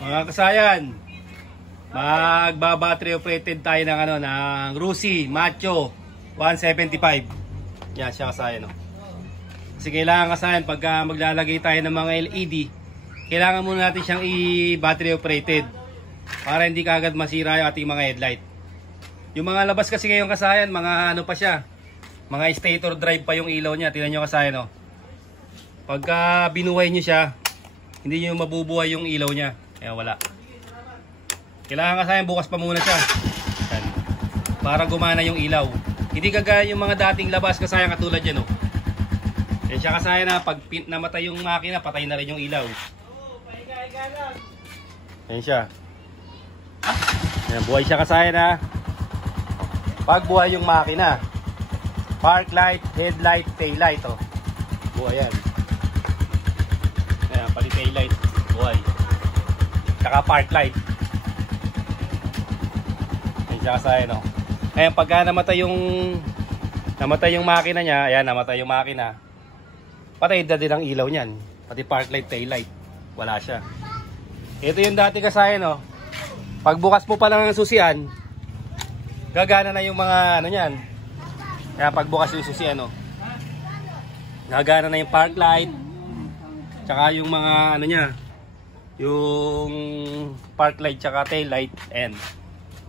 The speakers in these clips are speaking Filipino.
Mga kasayan, magba-battery operated tayo ng ng Rusi Macho 175. Yan siya kasayan, no. Kasi kailangan kasayan pagka maglalagay tayo ng mga LED, kailangan muna natin siyang i-battery operated para hindi kaagad masira yung ating mga headlight. Yung mga labas kasi ngayon kasayan, mga pa siya, mga stator drive pa yung ilaw niya. Tingnan nyo kasayan, no. Pagka binuhay nyo siya, hindi nyo mabubuhay yung ilaw niya. Kaya wala. Kailangan kasayan bukas pa muna siya. Yan. Para gumana yung ilaw. Hindi kagaya yung mga dating labas kasayan katulad yan, no. Yan siya kasayan na pag namatay yung makina, patay na rin yung ilaw. Yan siya. Yan, buhay siya kasayan na. Pag buhay yung makina, park light, headlight, tail light, oh. Buhay yan. Ayan, pali tail light, buhay. Tsaka park light. Ayan siya kasayan, oh. Ayan, pagka namatay yung makina niya, ayan, namatay yung makina, patay na din ang ilaw niyan. Pati park light, tail light, wala siya. Ito yung dati kasayan, oh. Pagbukas mo pa lang ang susian, gagana na yung mga niyan. Kaya pagbukas yung susian, gagana na yung park light, tsaka yung mga niya, yung park light tsaka tail light and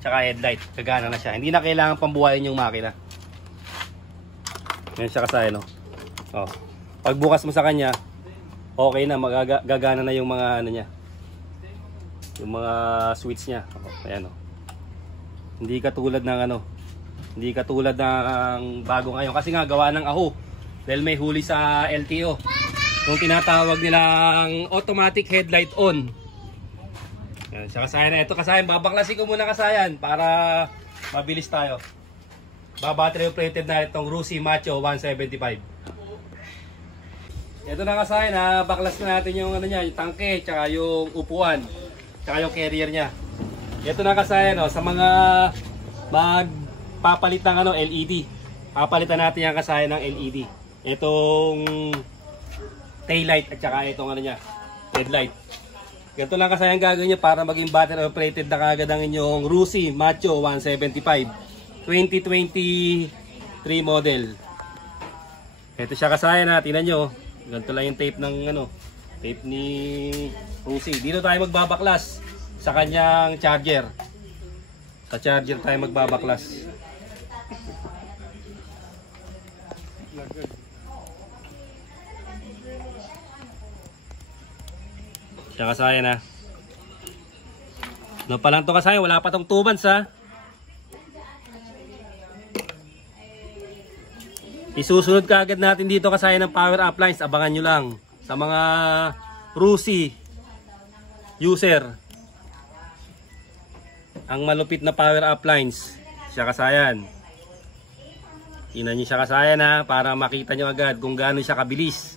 tsaka headlight, gagana na siya. Hindi na kailangan pambuhayin yung makina. Yan siya kasayan, oh. Pagbukas mo sa kanya, okay na, gagana na yung mga niya, yung mga switch niya. Ayan, hindi katulad ng hindi katulad ng bago ngayon kasi nga gawa ng aho dahil may huli sa LTO yung tinatawag nilang automatic headlight on. Yan siya kasayan na. Ito kasayan, babaklasin ko muna kasayan para mabilis tayo. Battery operated na itong Rusi Macho 175. Ito na kasayan, baklas na natin yung niya, yung tangke tsaka yung upuan tsaka yung carrier niya. Ito na kasayan, sa mga magpapalit ng LED. Papalitan natin yung kasayan ng LED. Itong taillight at saka itong niya, headlight. Ganito lang kasayan gagawin niyo para maging battery operated na kagad ang inyong Rusi Macho 175 2023 model. Ito siya kasayan, tingnan nyo. Ganito lang yung tape ng tape ni Rusi. Dito tayo magbabaklas sa kanyang charger. Sa charger tayo magbabaklas. Siya kasayan, no pa lang to kasayan, wala pa tong 2 months, Isusunod ka agad natin dito kasayan ng power appliance. Abangan nyo lang sa mga Rusi user. Ang malupit na power appliance. Siya kasayan. Tingnan nyo siya kasayan, para makita nyo agad kung gaano siya kabilis.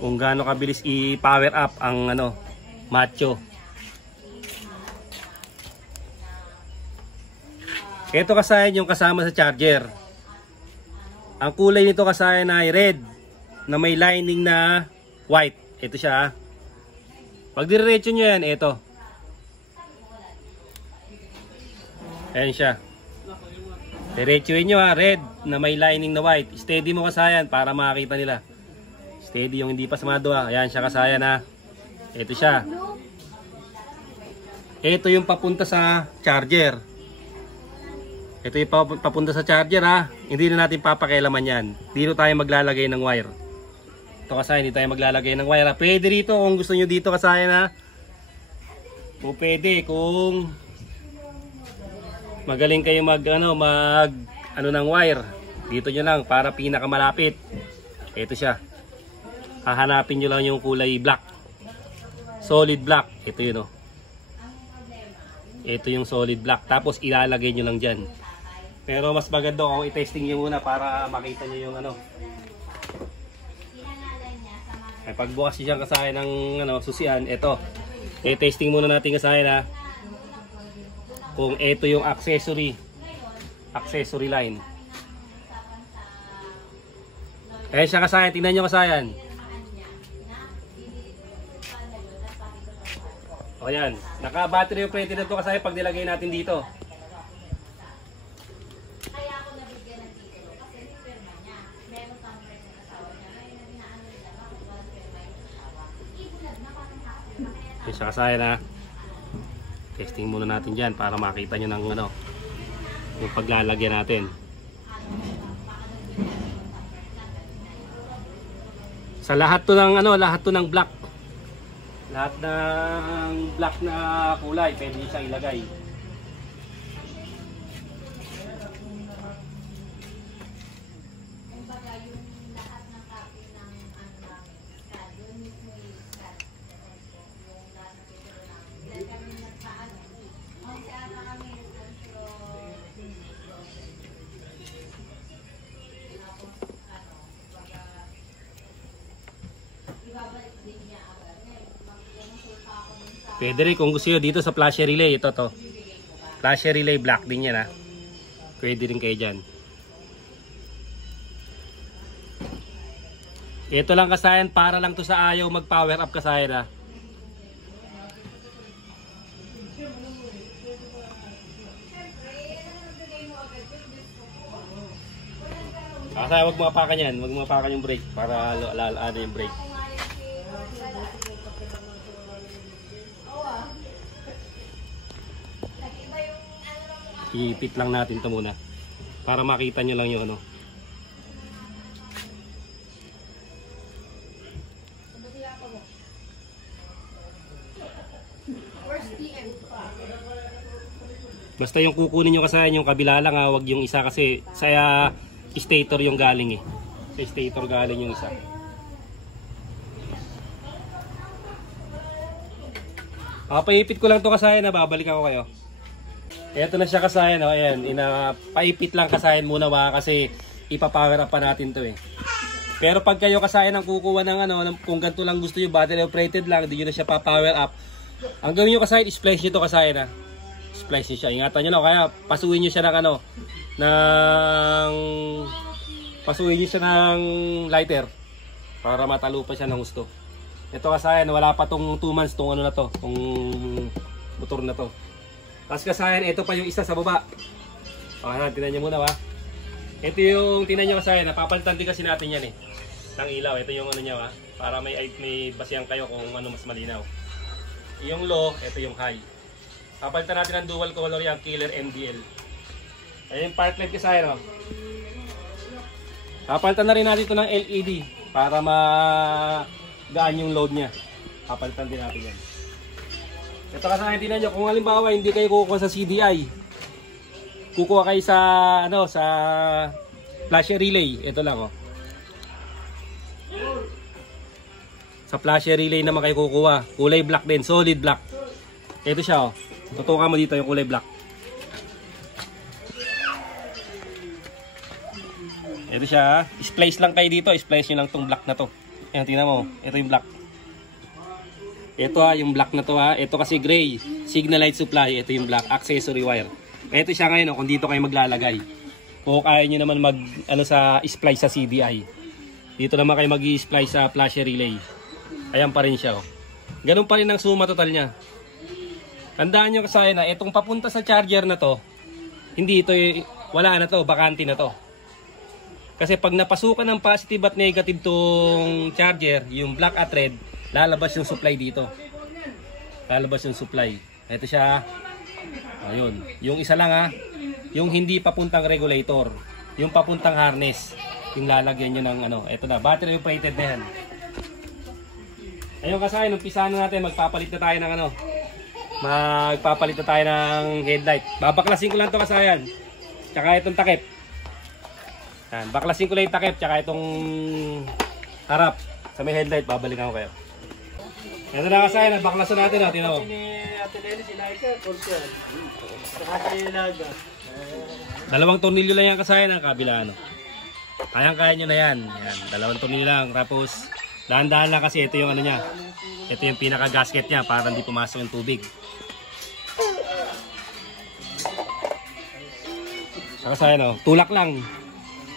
Kung gaano kabilis i-power up ang Macho. Ito kasayan yung kasama sa charger. Ang kulay nito kasayan ay red na may lining na white. Ito siya. Pag diretso nyo yan, ito. Ayan siya. Diretsuin nyo, red na may lining na white. Steady mo kasayan para makakita nila. Steady yung hindi pa sumado, Ayan siya kasayan, Ito siya. Ito yung papunta sa charger. Ito yung papunta sa charger, Hindi na natin papakialaman yan. Dito tayo maglalagay ng wire. Ito kasayan, dito tayo maglalagay ng wire. Pwede rito kung gusto nyo dito kasayan, O pwede kung magaling kayo ng wire. Dito nyo lang para pinakamalapit. Ito siya. Hahanapin nyo lang yung kulay black. Solid black. Ito yun, Ito yung solid black. Tapos ilalagay nyo lang dyan. Pero mas maganda kung i-testing nyo muna para makita nyo yung Ay, pagbukas nyo siyang kasayan ng susian, ito. I-testing muna natin kasayan, kung ito yung accessory line. Ayan siya kasayan, tingnan nyo kasayan. O yan, naka-battery operated na ito kasayan pag nilagay natin dito. Ayan siya kasayan ha. Testing muna natin dyan para makita nyo ng ano, yung paglalagyan natin. Sa lahat to ng ano, lahat to ng black. Lahat ng black na kulay, pwede nyo siyang ilagay. Pwede rin kung gusto nyo dito sa flasher relay, ito to. Flasher relay black din yan ha. Pwede rin kayo dyan. Ito lang kasayan, para lang to sa ayaw mag power up kasayan ha. Kasayan, wag mapakan yan. Wag mapakan yung brake para ano yung brake. Ipit lang natin ito muna para makita nyo lang yung ano. Basta yung kukunin nyo kasayan yung kabila lang ha, wag yung isa kasi sa stator yung galing eh. Sa stator galing yung isa. Paipit ko lang to kasayan na babalik ako kayo. Ito na siya kasayan, oh, ayan, paipit lang kasayan muna kasi ipapower up pa natin to eh. Pero pag kayo kasayan ang kukuha ng ano, kung ganito lang gusto nyo, battery operated lang, hindi nyo na siya pa-power up. Ang gawin nyo kasayan, splice nyo to kasayan ha. Splice nyo siya, ingatan nyo lang, kaya pasuin nyo siya ng ano, pasuin nyo siya ng lighter para matalo pa siya ng gusto. Ito kasayan, wala pa tong 2 months tong ano na to, tong motor na to. Tapos kasayan, ito pa yung isa sa baba. Okay, tinan nyo muna ha. Ito yung, tinan nyo kasayan, napapalitan din kasi natin yan eh. Ng ilaw, ito yung ano nyo ha. Para may basihan kayo kung ano mas malinaw. Yung low, ito yung high. Papalitan natin ng dual color yung killer MDL. Ayun yung part light kasayan oh. Papalitan na rin natin ito ng LED para magaan yung load nya. Papalitan din natin yan. Ito kasayan, tingnan nyo, kung halimbawa hindi kayo kukuha sa CDI, kukuha kayo sa ano, sa flasher relay, ito lang oh. Sa flasher relay naman kayo kukuha, kulay black din, solid black. Ito siya oh, tutukan mo dito yung kulay black. Ito siya, splice lang kayo dito, splice nyo lang tong black na to. Ayan, tingnan mo, ito yung black. Ito yung black na to ha. Ito kasi gray, signal light supply. Ito yung black, accessory wire. Ito siya ngayon kung dito kayo maglalagay. Kung kaya nyo naman mag ano sa splice sa CDI. Dito naman kayo mag-i-splice sa flasher relay. Ayan pa rin siya oh. Ganun pa rin ang suma total niya. Tandaan nyo kasi na itong papunta sa charger na to, hindi ito, wala na to, bakante na to. Kasi pag napasukan ng positive at negative tong charger, yung black at red, lalabas yung supply dito. Lalabas yung supply. Ito siya. Ayun. Yung isa lang ha. Yung hindi papuntang regulator. Yung papuntang harness. Yung lalagyan nyo ng ano. Ito na. Battery operated na yan. Ayun kasayan. Umpisa na natin. Magpapalit na tayo ng ano. Magpapalit na tayo ng headlight. Babaklasin ko lang ito kasayan. Tsaka itong takip. Yan. Baklasin ko lang yung takip. Tsaka itong harap. Sa may headlight. Babalikan ko kayo. Ito na kasayan, baklasan natin ha, tinaw. Dalawang tornilyo lang yan kasayan ang kabila ano. Kayang-kaya nyo na yan. Yan. Dalawang tornilyo lang. Tapos dahan-dahan lang kasi ito yung ano niya. Ito yung pinaka-gasket niya para hindi pumasok yung tubig. So kasayan tulak lang.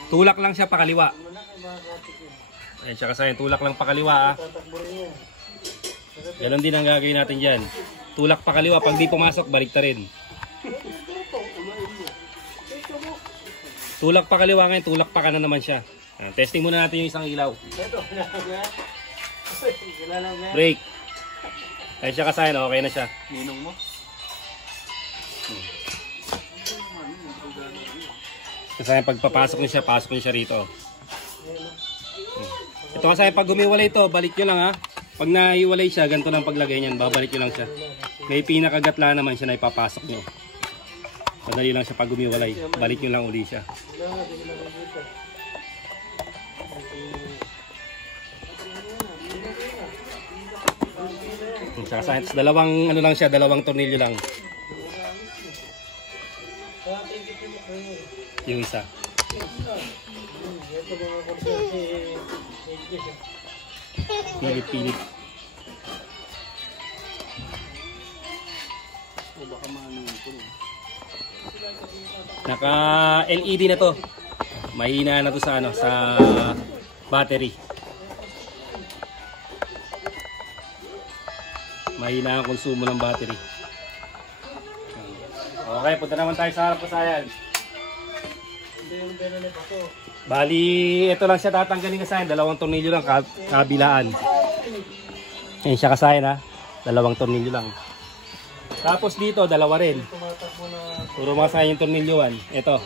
Tulak lang siya pakaliwa. Ayan siya kasayan, tulak lang pakaliwa ah. Ganon din ang gagawin natin dyan. Tulak pakaliwa, pag di pumasok, balik ta rin. Tulak pakaliwa ngayon, tulak pa kanan naman siya. Ayan, testing muna natin yung isang ilaw. Break. Ayan siya kasayan, okay na siya. Ninong mo? Kasayan, pagpapasok niya siya, pasok niya siya rito. Ito kasayan, pag humiwalay ito, balik nyo lang ha. Pag nahiwalay siya, ganito lang paglagay niyan, babalik nyo lang siya. May pinakagatla naman siya na ipapasok nyo. Madali lang siya pag humiwalay, balik nyo lang uli siya. Kasayan, dalawang ano lang siya, dalawang tornilyo lang. Yung isa. Pilit-pilit. Naka LED na to. Mahina na to sa ano, sa battery. Mahina ang konsumo ng battery. Okay, punta naman tayo sa harap kasayan. Bali, ito lang siya tatanggalin kasayan. Dalawang tornilyo lang kabilaan. Yan siya kasayan ha. Dalawang tornilyo lang. Tapos dito, dalawa rin. Turo mo kasayan yung tornilyoan. Ito.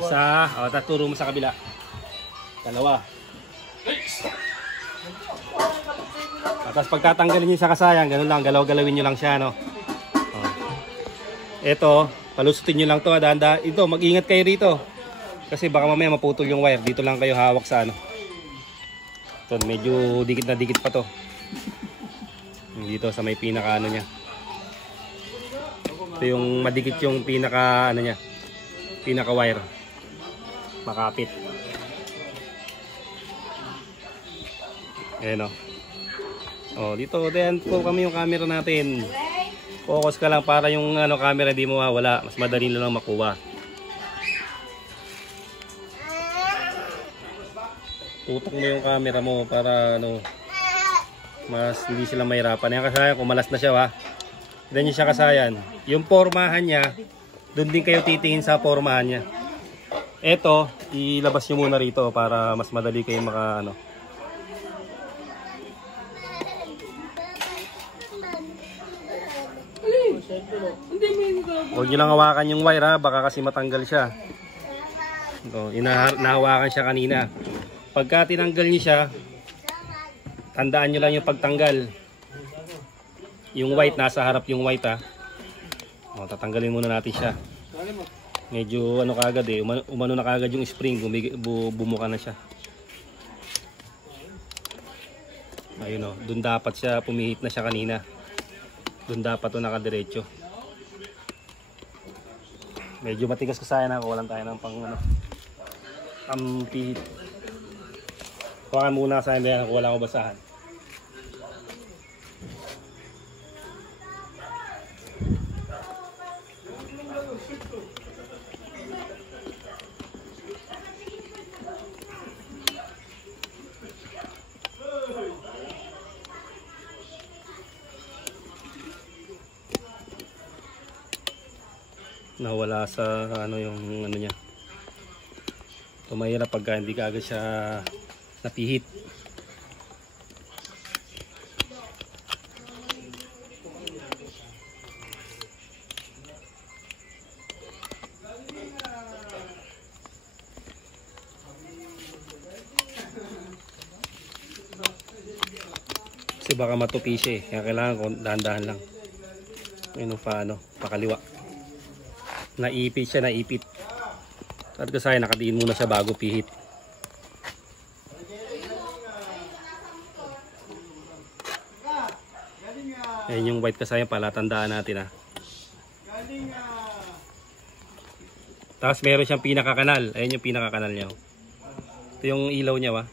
Isa. O, turo mo sa kabila. Dalawa. Tapos pagtatanggalin nyo sa kasayan, ganun lang. Galaw-galawin nyo lang siya, no? O. Ito. Palusutin nyo lang to, dahan-dahan. Ito, mag-ingat kayo rito. Kasi baka mamaya maputol yung wire. Dito lang kayo hawak sa ano. Ito, medyo dikit na dikit pa to. Dito sa may pinaka ano niya. Ito yung madikit yung pinaka ano niya. Pinaka wire. Makapit. Ayan o. Oh, dito, diyan po kami yung camera natin. Focus ka lang para yung ano camera di mawawala, mas madali lang makuha. Tutok mo yung camera mo para ano mas hindi sila mahirapan. Yan kasayan, kumalas na siya ha. Then yung siya kasayan, yung pormahan niya, doon din kayo titingin sa pormahan niya. Ito, ilabas nyo muna rito para mas madali kayo maka ano. Huwag nyo lang hawakan yung wire ha, baka kasi matanggal siya. Ito, nahawakan siya kanina. Pagka tinanggal nyo siya, tandaan nyo lang yung pagtanggal. Yung white, nasa harap yung white ha. O, tatanggalin muna natin siya. Medyo ano kagad eh, umano na kagad yung spring, bumuka na siya. Ayun o, dun dapat siya, pumihit na siya kanina. Dun dapat ito nakadiretso. Medyo matigas ko sana, walang tayo ng pang ano, pihit. Huwakan muna sa akin kung wala ko basahan. Nawala sa ano yung ano niya. Tumahirap pagka hindi kaagad siya napihit. Kasi baka matupi siya eh. Kaya kailangan ko dahan-dahan lang. Ayun paano, pakaliwa. Naipit siya, naipit. At kasi nakadiin muna siya bago pihit. Ayan yung white kasaya pala, tandaan natin ha. Tapos meron siyang pinakakanal. Ayan yung pinakakanal niya. Ito yung ilaw niya ha.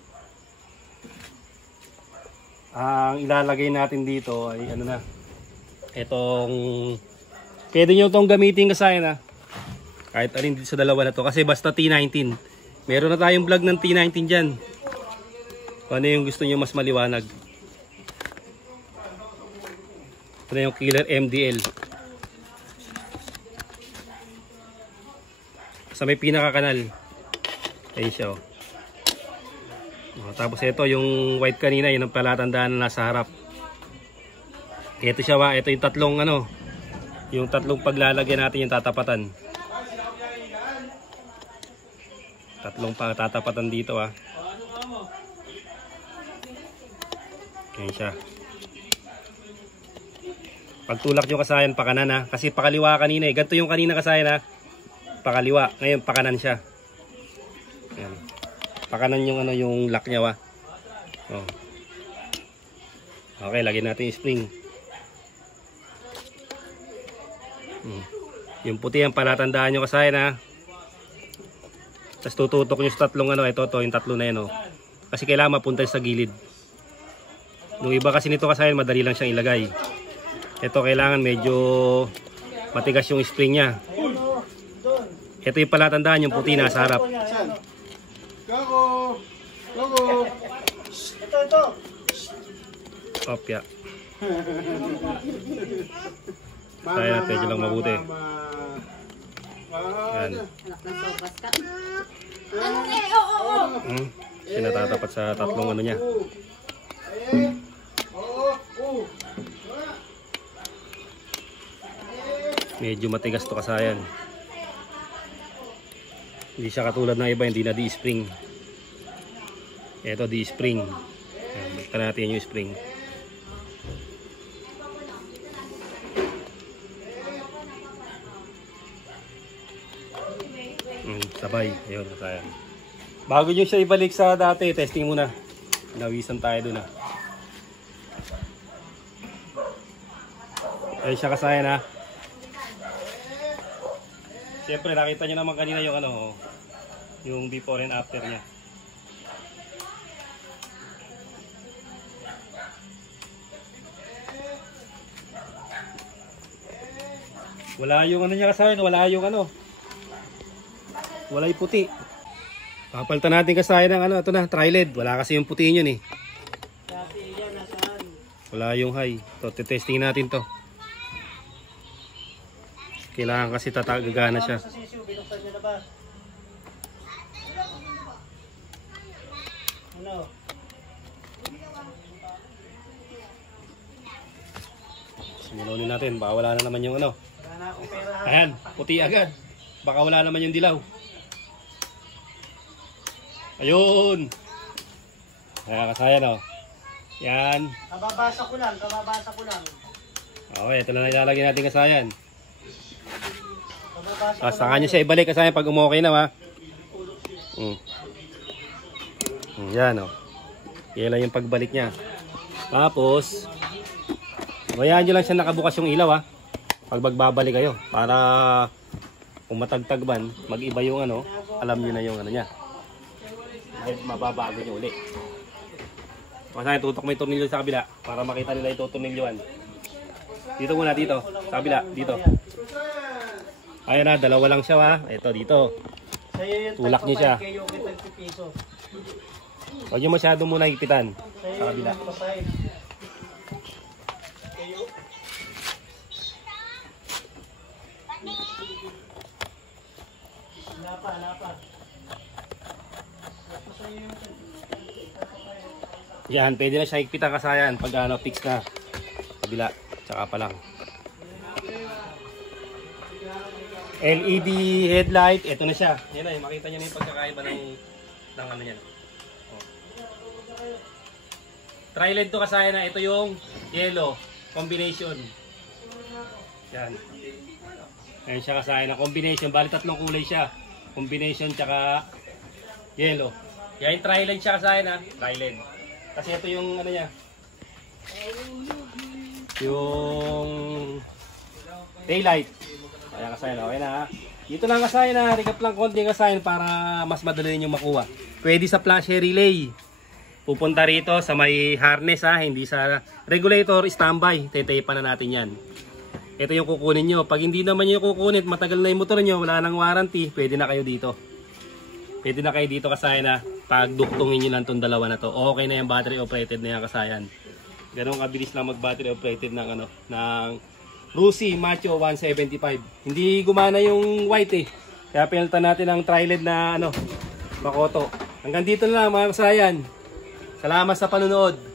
Ang ilalagay natin dito ay ano na. Itong pwede nyo itong gamitin kasaya na. Kahit alin dito sa dalawa na to. Kasi basta T19. Meron na tayong vlog ng T19 dyan. Kung ano yung gusto nyo mas maliwanag. Ito na yung Killer MDL. Sa may pinaka-kanal. Ayun siya, oh. Tapos ito yung white kanina, yun ang palatandaan na nasa harap. Ito siya, ito yung tatlong ano, yung tatlong paglalagyan natin yung tatapatan. Tatlong tatapatan dito, ah. Ayun siya. Pagtulak nyo kasayan, pakanan, ha. Kasi pakaliwa kanina, eh. Ganito yung kanina kasayan, ha. Pakaliwa. Ngayon, pakanan siya. Ayan. Pakanan yung ano, yung lock niya, wa. Oh. Okay, lagyan natin yung spring. Yung puti ang palatandaan nyo kasayan, ha. Tapos tututok nyo sa tatlong ano, ito yung tatlo na yan, oh. Kasi kailangan mapunta sa gilid. Nung iba kasi nito kasayan, madali lang siyang ilagay. Ito kailangan medyo matigas yung spring niya. Ito yung palatandaan, yung puti nasa harap. Go! Go! Ito! Opya. Tayo natin medyo lang mabuti. Yan. Sinatatapat sa tatlong ano niya. Medyo matigas to kasayan. Hindi siya katulad ng iba, hindi na di-spring. Ito di-spring. Buksan natin yung spring. Sabay. Ayun, kasayan. Bago nyo siya ibalik sa dati, testing muna. Nawisan tayo dun, ha. Ayun siya kasayan, ha. Siyempre nakita nyo naman kanina yung ano, yung before and after niya. Wala yung ano niya kasayan, wala yung ano. Wala yung puti. Papalitan natin kasayan ng ano, ito na, tri-led. Wala kasi yung puti yun, eh. Wala yung high. Ito, testing natin to. Kailangan kasi tatagagana siya. Simulonin natin. Baka wala na naman yung ano. Ayan, puti agad. Baka wala naman yung dilaw. Ayun. Kaya kasayan, oh. Yan. Kababasa ko lang, kababasa ko lang. Okay, ito na ilalagay natin kasayan. Saka nyo siya ibalik kasayan pag umokay na, ha. Yan, oh. Yan lang yung pagbalik niya. Tapos, bayaan nyo lang siya nakabukas yung ilaw, ha. Pag magbabalik kayo. Para kung matagtag man, mag-iba yung ano, alam nyo na yung ano niya. Dahil mababago nyo ulit. Kasayan, tutok may tornilyo sa kabila para makita nila ito tornilyoan. Dito muna, dito. Sa kabila, dito. Ayan na, dalawa lang siya, ha. Ito, dito. Tulak niyo siya. Huwag niyo masyado muna hipitan sa kabila. Yan, pwede na siya hipitan kasayan pag ano, fix na. Kabila, tsaka pa lang. LED headlight, ito na siya. Yan na, makita nyo na yung pagkakaiba ng ano yan. Oh. Tri-led to kasayan na, ito yung yellow combination. Yan. Ayan siya kasayan na combination, bali tatlong kulay siya. Combination tsaka yellow. Yan yung tri-led siya kasayan na, tri-led. Kasi ito yung ano niya. Yung taillight. Ayan kasayan, okay na, ha. Dito lang kasayan, ha. Recap lang konti kasayan para mas madali ninyong makuha. Pwede sa flasher relay. Pupunta rito sa may harness, ha. Hindi sa regulator, standby. Tetaypan na natin yan. Ito yung kukunin nyo. Pag hindi naman nyo kukunin, matagal na yung motor nyo, wala nang warranty, pwede na kayo dito. pwede na kayo dito kasayan na pagduktungin nyo lang itong dalawa na to. Okay na yung battery operated na yan kasayan. Ganun kabilis lang mag battery operated ng ano, ng Rusi Macho 175. Hindi gumana yung white eh. Kaya pinalitan natin ang tri-LED na ano, Makoto. Hanggang dito na lang mga kasayan. Salamat sa panonood.